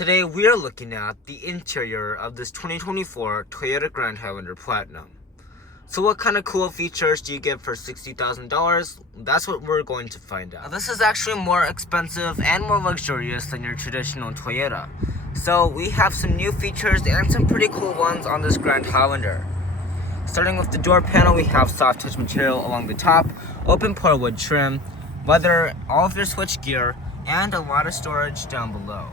Today we are looking at the interior of this 2024 Toyota Grand Highlander Platinum. So what kind of cool features do you get for $60,000? That's what we're going to find out. Now, this is actually more expensive and more luxurious than your traditional Toyota. So we have some new features and some pretty cool ones on this Grand Highlander. Starting with the door panel, we have soft touch material along the top, open pore wood trim, leather, all of your switch gear, and a lot of storage down below.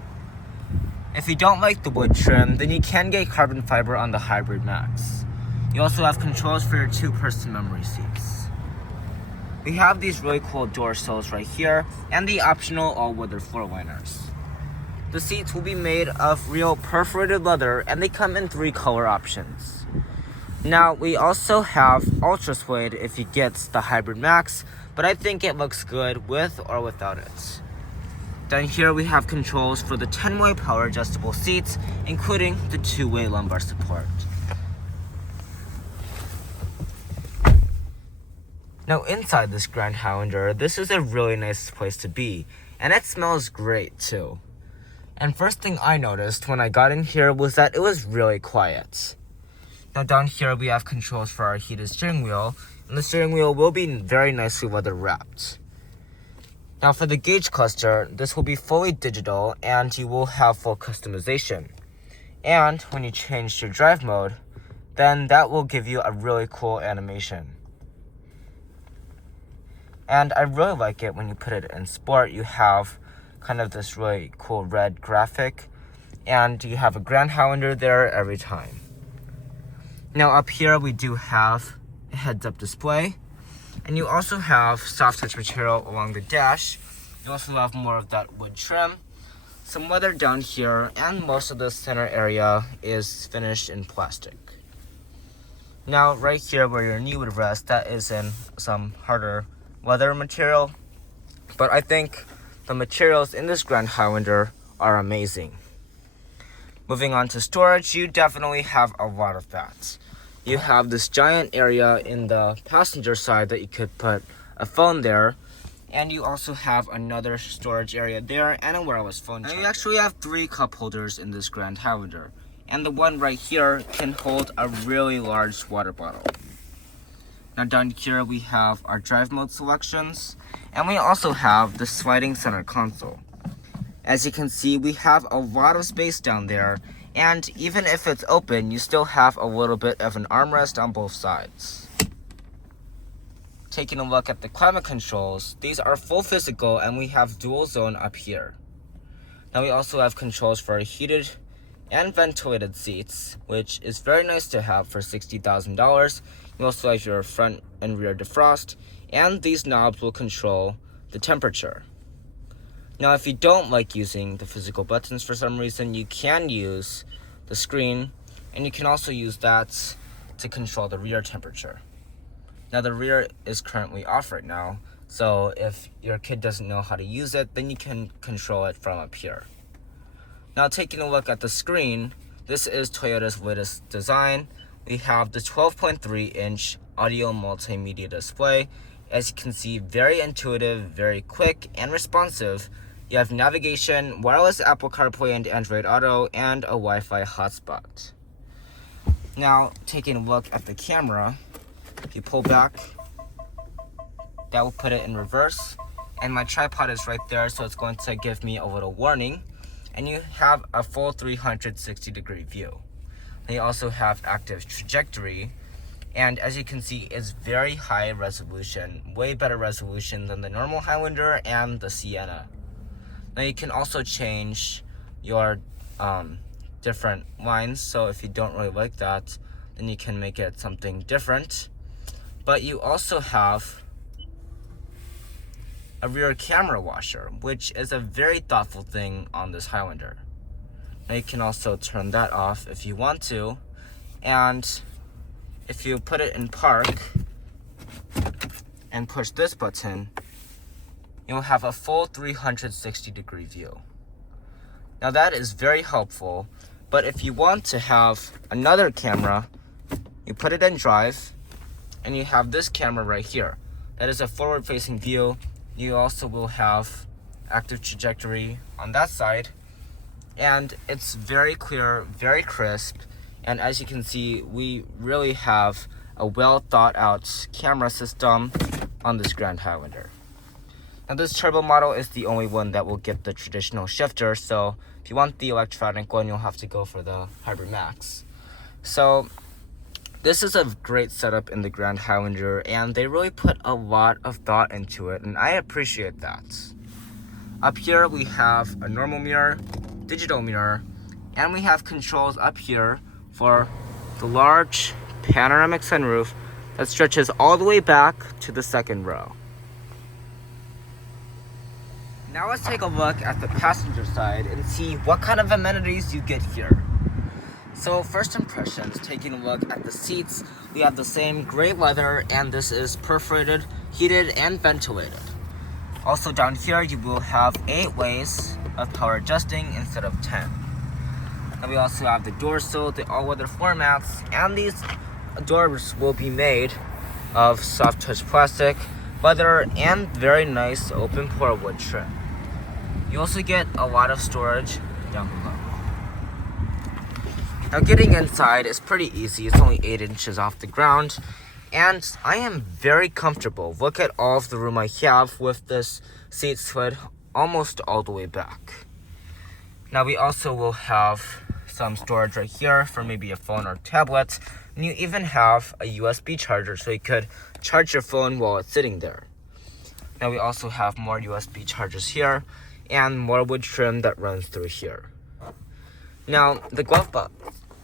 If you don't like the wood trim, then you can get carbon fiber on the Hybrid Max. You also have controls for your two-person memory seats. We have these really cool door sills right here, and the optional all-weather floor liners. The seats will be made of real perforated leather, and they come in 3 color options. Now, we also have Ultra Suede if you get the Hybrid Max, but I think it looks good with or without it. Down here we have controls for the 10-way power adjustable seats, including the 2-way lumbar support. Now inside this Grand Highlander, this is a really nice place to be, and it smells great too. And first thing I noticed when I got in here was that it was really quiet. Now down here we have controls for our heated steering wheel, and the steering wheel will be very nicely leather wrapped. Now for the gauge cluster, this will be fully digital and you will have full customization. And when you change your drive mode, then that will give you a really cool animation. And I really like it when you put it in sport. You have kind of this really cool red graphic, and you have a Grand Highlander there every time. Now up here we do have a heads-up display. And you also have soft touch material along the dash. You also have more of that wood trim, some leather down here, and most of the center area is finished in plastic. Now right here where your knee would rest, that is in some harder leather material. But I think the materials in this Grand Highlander are amazing. Moving on to storage, you definitely have a lot of that. You have this giant area in the passenger side that you could put a phone there. And you also have another storage area there and a wireless phone charger. And you actually have 3 cup holders in this Grand Highlander. And the one right here can hold a really large water bottle. Now down here we have our drive mode selections. And we also have the sliding center console. As you can see, we have a lot of space down there. And even if it's open, you still have a little bit of an armrest on both sides. Taking a look at the climate controls, these are full physical and we have dual zone up here. Now we also have controls for heated and ventilated seats, which is very nice to have for $60,000. You also have your front and rear defrost, and these knobs will control the temperature. Now, if you don't like using the physical buttons for some reason, you can use the screen, and you can also use that to control the rear temperature. Now, the rear is currently off right now, so if your kid doesn't know how to use it, then you can control it from up here. Now, taking a look at the screen, this is Toyota's latest design. We have the 12.3-inch audio multimedia display. As you can see, very intuitive, very quick, and responsive. You have navigation, wireless Apple CarPlay and Android Auto, and a Wi-Fi hotspot. Now, taking a look at the camera, if you pull back, that will put it in reverse. And my tripod is right there, so it's going to give me a little warning. And you have a full 360-degree view. They also have active trajectory. And as you can see, it's very high resolution, way better resolution than the normal Highlander and the Sienna. Now you can also change your different lines, so if you don't really like that, then you can make it something different. But you also have a rear camera washer, which is a very thoughtful thing on this Highlander. Now you can also turn that off if you want to, and if you put it in park and push this button, you'll have a full 360-degree view. Now that is very helpful, but if you want to have another camera, you put it in drive, and you have this camera right here. That is a forward-facing view. You also will have active trajectory on that side, and it's very clear, very crisp. And as you can see, we really have a well thought out camera system on this Grand Highlander. Now this turbo model is the only one that will get the traditional shifter, so if you want the electronic one, you'll have to go for the Hybrid Max. So this is a great setup in the Grand Highlander, and they really put a lot of thought into it, and I appreciate that. Up here we have a normal mirror, digital mirror, and we have controls up here for the large panoramic sunroof that stretches all the way back to the second row. Now let's take a look at the passenger side and see what kind of amenities you get here. So first impressions, taking a look at the seats, we have the same gray leather, and this is perforated, heated, and ventilated. Also down here you will have 8 ways of power adjusting instead of 10. And we also have the door sill, the all-weather floor mats, and these doors will be made of soft touch plastic, leather, and very nice open pore wood trim. You also get a lot of storage down below. Now getting inside is pretty easy. It's only 8 inches off the ground, and I am very comfortable. Look at all of the room I have with this seat slid almost all the way back. Now we also will have some storage right here for maybe a phone or tablet, and you even have a USB charger so you could charge your phone while it's sitting there. Now we also have more USB chargers here and more wood trim that runs through here. Now the glove box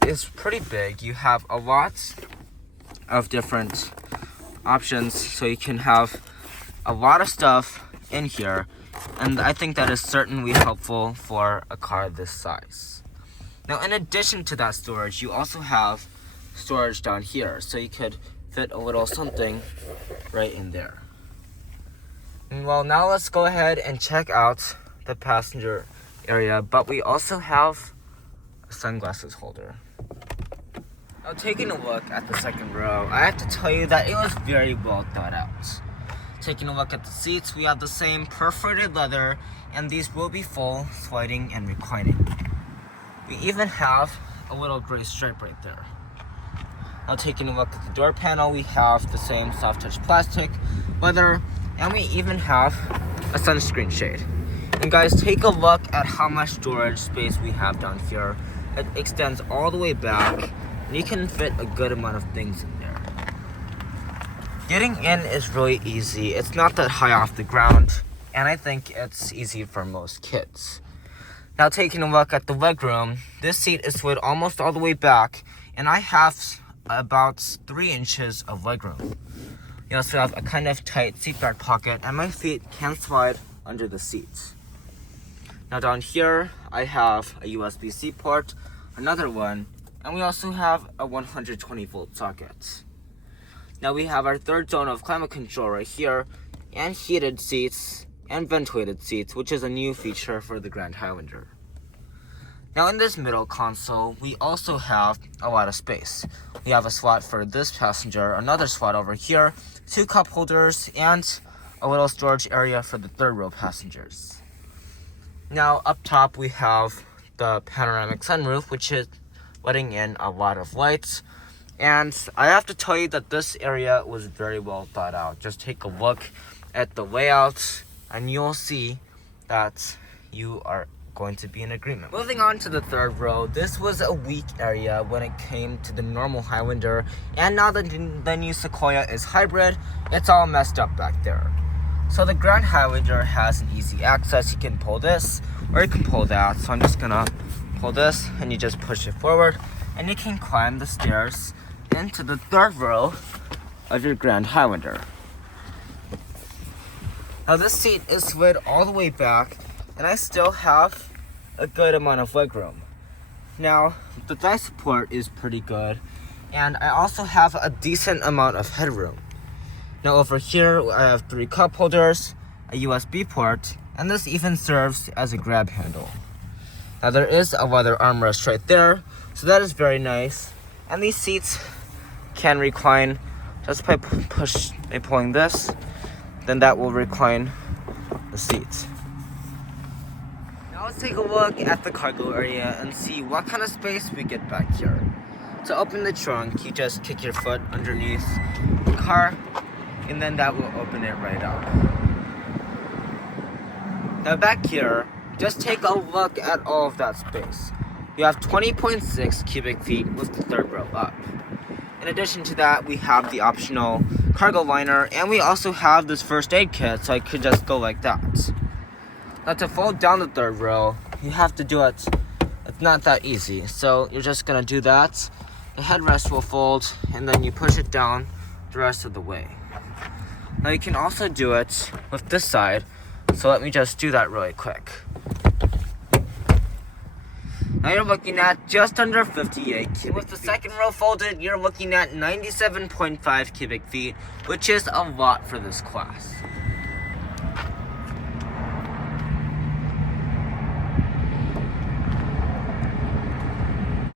is pretty big. You have a lot of different options, so you can have a lot of stuff in here, and I think that is certainly helpful for a car this size. Now in addition to that storage, you also have storage down here, so you could fit a little something right in there. And well, now let's go ahead and check out the passenger area, but we also have a sunglasses holder. Now taking a look at the second row, I have to tell you that it was very well thought out. Taking a look at the seats, we have the same perforated leather, and these will be full, sliding, and reclining. We even have a little gray stripe right there. Now taking a look at the door panel, we have the same soft touch plastic, leather, and we even have a sunscreen shade. And guys, take a look at how much storage space we have down here. It extends all the way back, and you can fit a good amount of things in there. Getting in is really easy. It's not that high off the ground, and I think it's easy for most kids. Now taking a look at the legroom, this seat is slid almost all the way back, and I have about 3 inches of legroom. You also have a kind of tight seatback pocket, and my feet can slide under the seats. Now down here, I have a USB-C port, another one, and we also have a 120-volt socket. Now we have our third zone of climate control right here, and heated seats and ventilated seats, which is a new feature for the Grand Highlander. Now in this middle console, we also have a lot of space. We have a slot for this passenger, another slot over here, 2 cup holders, and a little storage area for the third row passengers. Now up top we have the panoramic sunroof, which is letting in a lot of lights. And I have to tell you that this area was very well thought out. Just take a look at the layout and you'll see that you are going to be in agreement. Moving on to the third row, this was a weak area when it came to the normal Highlander, and now that the new Sequoia is hybrid, it's all messed up back there. So the Grand Highlander has an easy access. You can pull this or you can pull that. So I'm just gonna pull this and you just push it forward and you can climb the stairs into the third row of your Grand Highlander. Now this seat is slid all the way back, and I still have a good amount of legroom. Now, the thigh support is pretty good, and I also have a decent amount of headroom. Now over here, I have 3 cup holders, a USB port, and this even serves as a grab handle. Now there is a leather armrest right there, so that is very nice. And these seats can recline just by pulling this, then that will recline the seats. Now Now let's take a look at the cargo area and see what kind of space we get back here. To open the trunk, you just kick your foot underneath the car, and then that will open it right up. Now back here, just take a look at all of that space. You have 20.6 cubic feet with the third row up. In addition to that, we have the optional cargo liner, and we also have this first aid kit, so I could just go like that. Now to fold down the third row, you have to do it. It's not that easy, so you're just gonna do that. The headrest will fold, and then you push it down the rest of the way. Now you can also do it with this side, so let me just do that really quick. Now you're looking at just under 58 cubic feet. With the second row folded, you're looking at 97.5 cubic feet, which is a lot for this class.